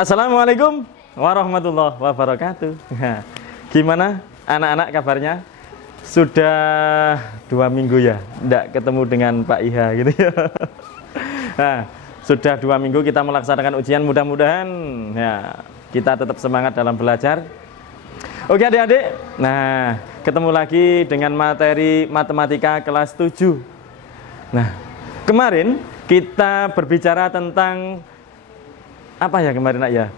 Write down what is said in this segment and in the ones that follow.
Assalamualaikum warahmatullahi wabarakatuh. Gimana anak-anak kabarnya? Sudah 2 minggu ya tidak ketemu dengan Pak Iha gitu ya. Nah, sudah 2 minggu kita melaksanakan ujian, mudah-mudahan ya kita tetap semangat dalam belajar. Oke adik-adik, nah ketemu lagi dengan materi matematika kelas 7. Nah, kemarin kita berbicara tentang apa ya kemarin nak ya?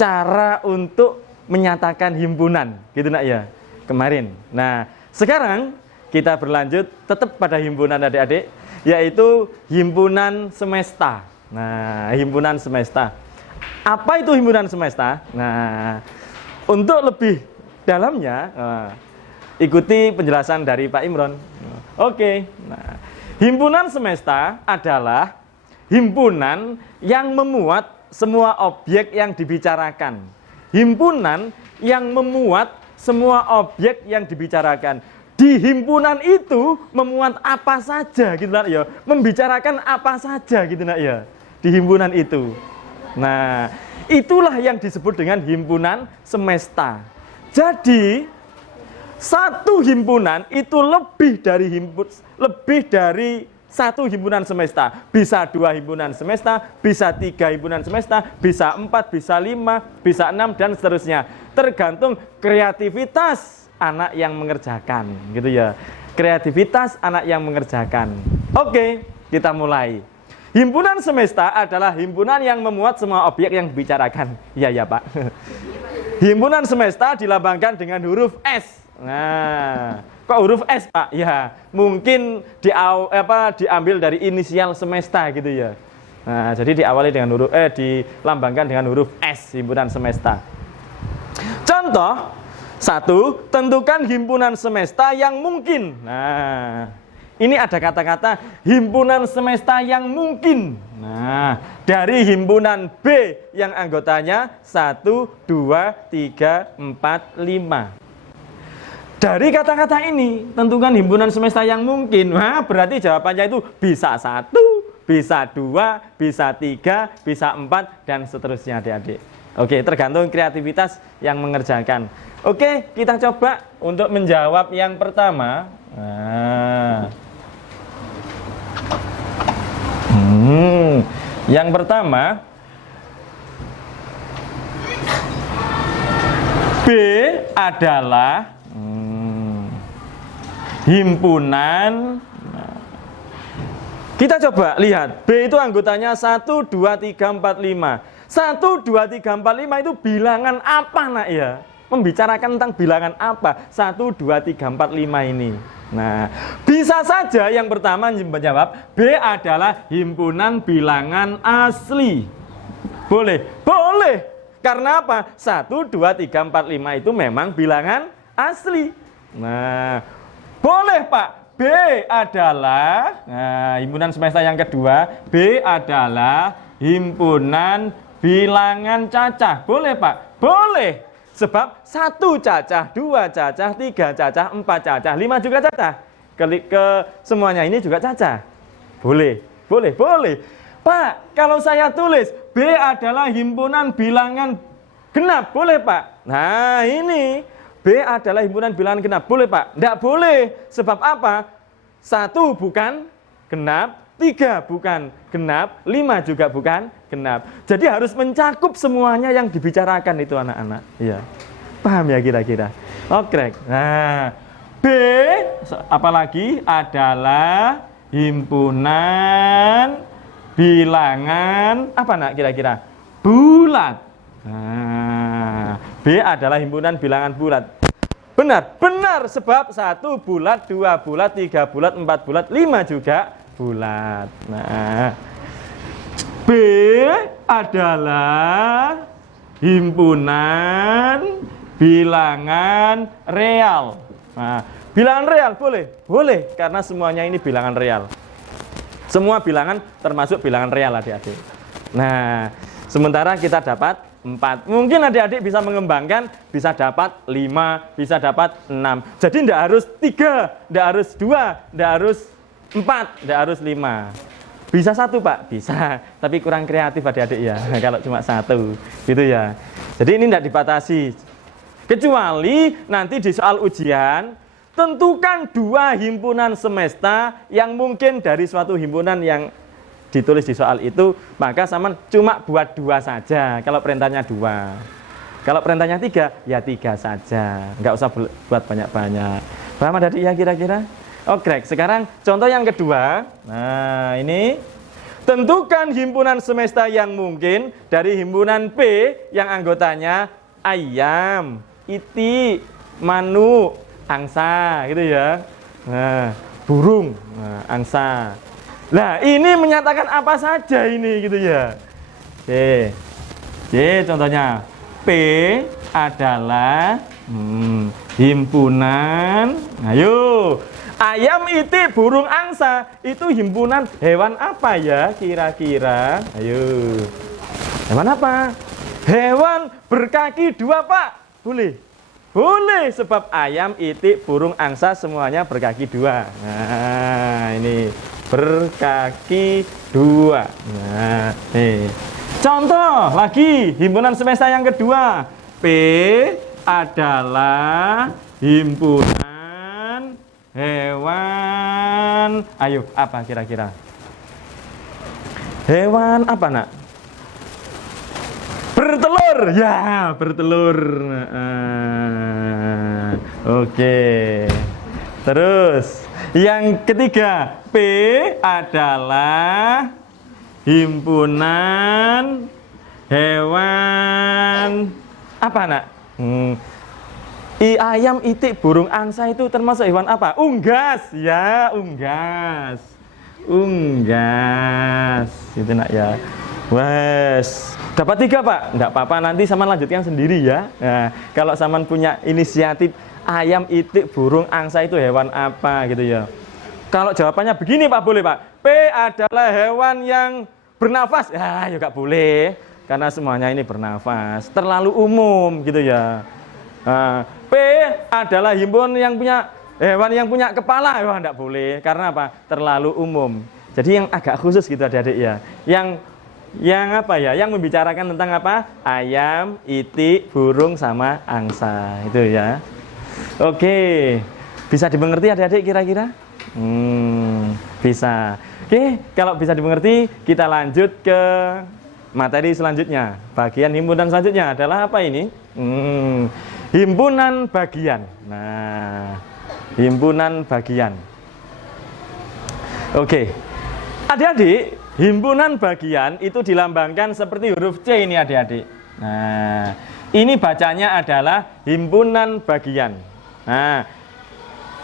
Cara untuk menyatakan himpunan, gitu nak ya, kemarin. Nah, sekarang kita berlanjut tetap pada himpunan adik-adik, yaitu himpunan semesta. Nah, himpunan semesta. Apa itu himpunan semesta? Nah, untuk lebih dalamnya, ikuti penjelasan dari Pak Imron. Oke, nah, himpunan semesta adalah himpunan yang memuat semua objek yang dibicarakan. Himpunan yang memuat semua objek yang dibicarakan. Di himpunan itu memuat apa saja gitu nak ya. Membicarakan apa saja gitu nak ya. Di himpunan itu. Nah, itulah yang disebut dengan himpunan semesta. Jadi satu himpunan itu lebih dari satu himpunan semesta, bisa 2 himpunan semesta, bisa 3 himpunan semesta, bisa 4, bisa 5, bisa 6 dan seterusnya. Tergantung kreativitas anak yang mengerjakan, gitu ya. Kreativitas anak yang mengerjakan. Oke, kita mulai. Himpunan semesta adalah himpunan yang memuat semua objek yang dibicarakan. Iya ya Pak. Himpunan semesta dilambangkan dengan huruf S. Nah, kok huruf S Pak? Ya, mungkin diambil dari inisial semesta gitu ya. Nah, jadi diawali dengan huruf dilambangkan dengan huruf S, himpunan semesta. Contoh 1, tentukan himpunan semesta yang mungkin. Nah, ini ada kata-kata himpunan semesta yang mungkin. Nah, dari himpunan B yang anggotanya 1, 2, 3, 4, 5. Dari kata-kata ini, tentukan himpunan semesta yang mungkin. Wah, berarti jawabannya itu bisa 1, bisa 2, bisa 3, bisa 4, dan seterusnya adik-adik. Oke, tergantung kreativitas yang mengerjakan. Oke, kita coba untuk menjawab yang pertama. Nah. Yang pertama, B adalah himpunan. Kita coba lihat, B itu anggotanya 1, 2, 3, 4, 5. 1, 2, 3, 4, 5 itu bilangan apa nak ya? Membicarakan tentang bilangan apa? 1, 2, 3, 4, 5 ini. Nah, bisa saja yang pertama menjawab B adalah himpunan bilangan asli. Boleh? Boleh. Karena apa? 1, 2, 3, 4, 5 itu memang bilangan asli. Nah, boleh Pak. B adalah, himpunan semesta yang kedua, B adalah himpunan bilangan cacah. Boleh Pak? Boleh. Sebab 1 cacah, 2 cacah, 3 cacah, 4 cacah, 5 juga cacah. Semuanya ini juga cacah. Boleh, boleh, boleh. Pak, kalau saya tulis B adalah himpunan bilangan genap, boleh Pak? Nah ini B adalah himpunan bilangan genap, boleh Pak? Tidak boleh. Sebab apa? 1 bukan genap, 3 bukan genap, 5 juga bukan genap. Jadi harus mencakup semuanya yang dibicarakan itu anak-anak. Ya, paham ya kira-kira? Oke. Nah, B apalagi adalah himpunan bilangan apa nak kira-kira? Bulat. Nah, B adalah himpunan bilangan bulat. Benar, benar sebab 1 bulat, 2 bulat, 3 bulat, 4 bulat, 5 juga bulat. Nah, B adalah himpunan bilangan real. Nah, bilangan real boleh? Boleh, karena semuanya ini bilangan real. Semua bilangan termasuk bilangan real adik-adik. Nah, sementara kita dapat 4. Mungkin adik-adik bisa mengembangkan, bisa dapat 5, bisa dapat 6. Jadi tidak harus 3, tidak harus 2, tidak harus 4, tidak harus 5. Bisa satu Pak, bisa, tapi kurang kreatif adik-adik ya, kalau cuma satu, gitu ya. Jadi ini tidak dibatasi, kecuali nanti di soal ujian, tentukan 2 himpunan semesta yang mungkin dari suatu himpunan yang ditulis di soal itu, maka sama cuma buat 2 saja, kalau perintahnya 2. Kalau perintahnya 3, ya 3 saja, nggak usah buat banyak-banyak. Paham adik-adik ya kira-kira? Oke, sekarang contoh yang kedua. Nah, ini tentukan himpunan semesta yang mungkin dari himpunan P yang anggotanya ayam, itik, manuk, angsa, gitu ya. Nah, burung, angsa. Nah, ini menyatakan apa saja ini, gitu ya. Oke. Oke, contohnya P adalah himpunan. Ayo. Ayam, itik, burung, angsa itu himpunan hewan apa ya kira-kira? Ayo. Hewan apa? Hewan berkaki 2 Pak. Boleh? Boleh, sebab ayam, itik, burung, angsa semuanya berkaki 2. Nah, ini berkaki 2. Nah, nih. Contoh lagi himpunan semesta yang kedua. P adalah himpunan hewan. Ayo, apa kira-kira? Hewan apa, Nak? Bertelur. Ya, bertelur. Oke. Terus, yang ketiga, P adalah himpunan hewan apa, Nak? Ayam, itik, burung, angsa itu termasuk hewan apa? Unggas, ya, unggas. Unggas, itu Nak ya. Wes, dapat 3 Pak. Enggak apa-apa, nanti Saman lanjutkan sendiri ya. Nah, kalau Saman punya inisiatif ayam, itik, burung, angsa itu hewan apa gitu ya. Kalau jawabannya begini Pak, boleh Pak. P adalah hewan yang bernafas. Ya, ya nggak boleh. Karena semuanya ini bernafas. Terlalu umum gitu ya. Nah, P adalah himpunan yang punya hewan yang punya kepala. Wah, enggak boleh. Karena apa? Terlalu umum. Jadi yang agak khusus gitu adik-adik ya. Yang apa ya? Yang membicarakan tentang apa? Ayam, itik, burung sama angsa. Itu ya. Oke. Bisa dimengerti adik-adik kira-kira? Bisa. Oke, kalau bisa dimengerti, kita lanjut ke materi selanjutnya. Bagian himpunan selanjutnya adalah apa ini? Himpunan bagian. Nah, himpunan bagian. Oke, adik-adik, himpunan bagian itu dilambangkan seperti huruf C ini adik-adik. Nah, ini bacanya adalah himpunan bagian. Nah,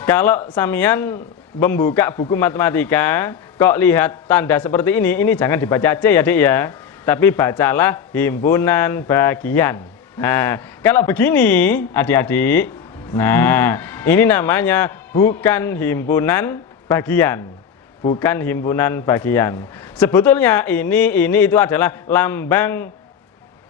kalau Samian membuka buku matematika, kok lihat tanda seperti ini jangan dibaca C ya, Dik ya. Tapi bacalah himpunan bagian. Nah, kalau begini, adik-adik, nah, ini namanya bukan himpunan bagian. Bukan himpunan bagian. Sebetulnya ini itu adalah lambang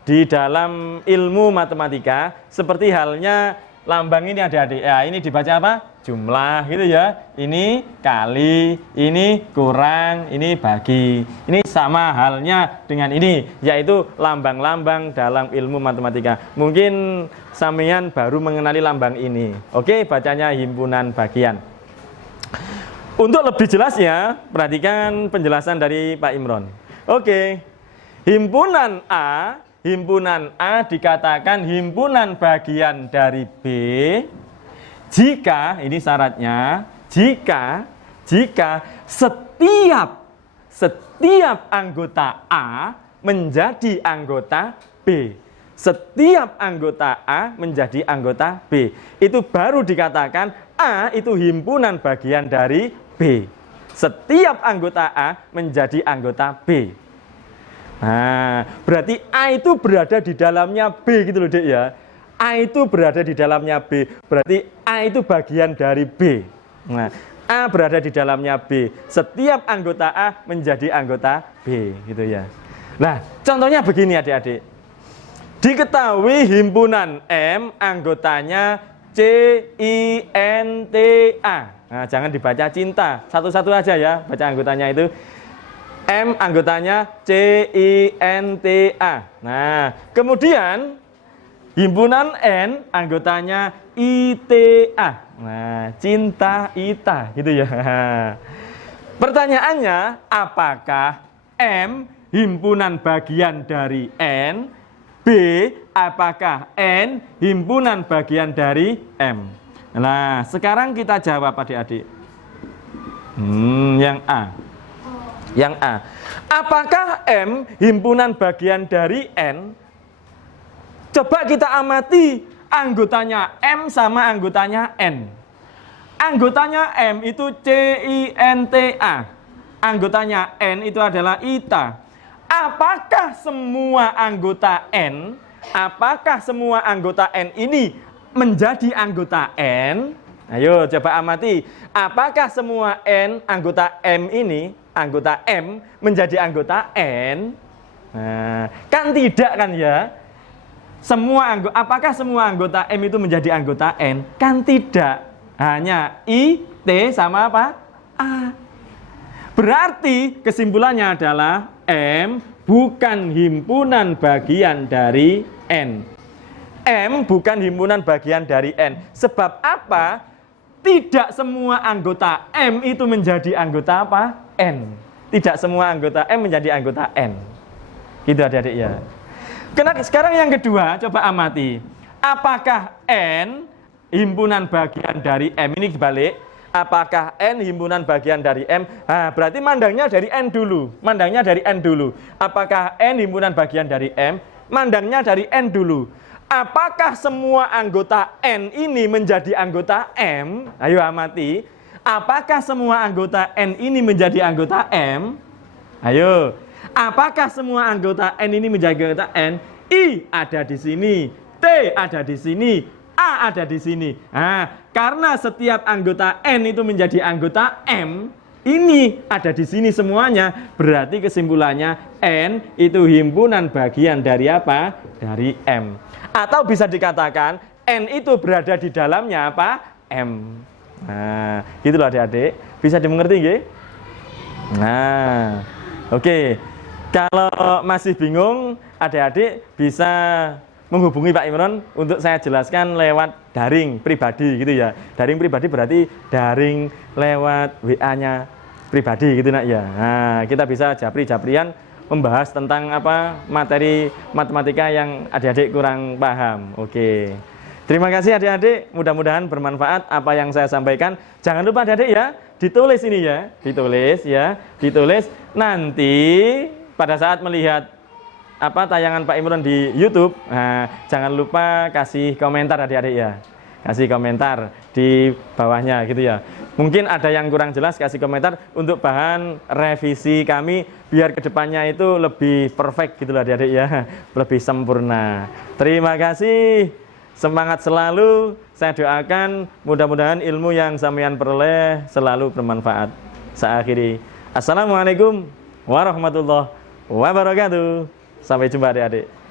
di dalam ilmu matematika, seperti halnya lambang ini adik-adik. Ya, ini dibaca apa? Jumlah gitu ya. Ini kali, ini kurang, ini bagi. Ini sama halnya dengan ini, yaitu lambang-lambang dalam ilmu matematika. Mungkin Samian baru mengenali lambang ini. Oke, bacanya himpunan bagian. Untuk lebih jelasnya, perhatikan penjelasan dari Pak Imron. Oke. Himpunan A dikatakan himpunan bagian dari B jika, ini syaratnya, jika setiap anggota A menjadi anggota B. Setiap anggota A menjadi anggota B. Itu baru dikatakan A itu himpunan bagian dari B. Setiap anggota A menjadi anggota B. Nah, berarti A itu berada di dalamnya B gitu loh, Dek ya. A itu berada di dalamnya B, berarti A itu bagian dari B. Nah, A berada di dalamnya B. Setiap anggota A menjadi anggota B, gitu ya. Nah, contohnya begini adik-adik. Diketahui himpunan M anggotanya CINTA. Nah, jangan dibaca cinta, satu-satu aja ya, baca anggotanya itu. M anggotanya CINTA. Nah, kemudian himpunan N anggotanya ITA. Nah, cinta ita gitu ya. Pertanyaannya, apakah M himpunan bagian dari N? B, apakah N himpunan bagian dari M? Nah, sekarang kita jawab adik-adik. Yang A. Yang A. Apakah M himpunan bagian dari N? Coba kita amati anggotanya M sama anggotanya N. Anggotanya M itu CINTA. Anggotanya N itu adalah ITA. Apakah semua anggota N, ini menjadi anggota N? Ayo coba amati. Apakah semua N anggota M ini, anggota M menjadi anggota N? Nah, kan tidak kan ya? Apakah semua anggota M itu menjadi anggota N? Kan tidak. Hanya I, T sama apa? A. Berarti kesimpulannya adalah M bukan himpunan bagian dari N. M bukan himpunan bagian dari N. Sebab apa? Tidak semua anggota M itu menjadi anggota apa? N. Tidak semua anggota M menjadi anggota N. Gitu adik-adik ya. Sekarang yang kedua, coba amati. Apakah N himpunan bagian dari M? Ini dibalik. Apakah N himpunan bagian dari M? Nah, berarti mandangnya dari N dulu. Mandangnya dari N dulu. Apakah N himpunan bagian dari M? Mandangnya dari N dulu. Apakah semua anggota N ini menjadi anggota M? Ayo amati. Apakah semua anggota N ini menjadi anggota M? Ayo. Apakah semua anggota N ini menjadi anggota N? I ada di sini, T ada di sini, A ada di sini. Nah, karena setiap anggota N itu menjadi anggota M, ini ada di sini semuanya. Berarti kesimpulannya N itu himpunan bagian dari apa? Dari M. Atau bisa dikatakan N itu berada di dalamnya apa? M. Nah, gitu loh adik-adik. Bisa dimengerti nggih? Nah, oke. Kalau masih bingung, adik-adik bisa menghubungi Pak Imron untuk saya jelaskan lewat daring pribadi gitu ya. Daring pribadi berarti daring lewat WA-nya pribadi gitu nak ya. Nah, kita bisa japri-japrian membahas tentang apa materi matematika yang adik-adik kurang paham. Oke. Terima kasih adik-adik, mudah-mudahan bermanfaat apa yang saya sampaikan. Jangan lupa adik-adik ya, ditulis ini ya, ditulis nanti pada saat melihat apa tayangan Pak Imron di YouTube. Nah, jangan lupa kasih komentar adik-adik ya. Kasih komentar di bawahnya gitu ya. Mungkin ada yang kurang jelas, kasih komentar untuk bahan revisi kami biar kedepannya itu lebih perfect gitu loh adik-adik ya. Lebih sempurna. Terima kasih. Semangat selalu. Saya doakan mudah-mudahan ilmu yang sampean peroleh selalu bermanfaat. Saya akhiri. Assalamualaikum warahmatullahi wabarakatuh. Sampai jumpa adik-adik.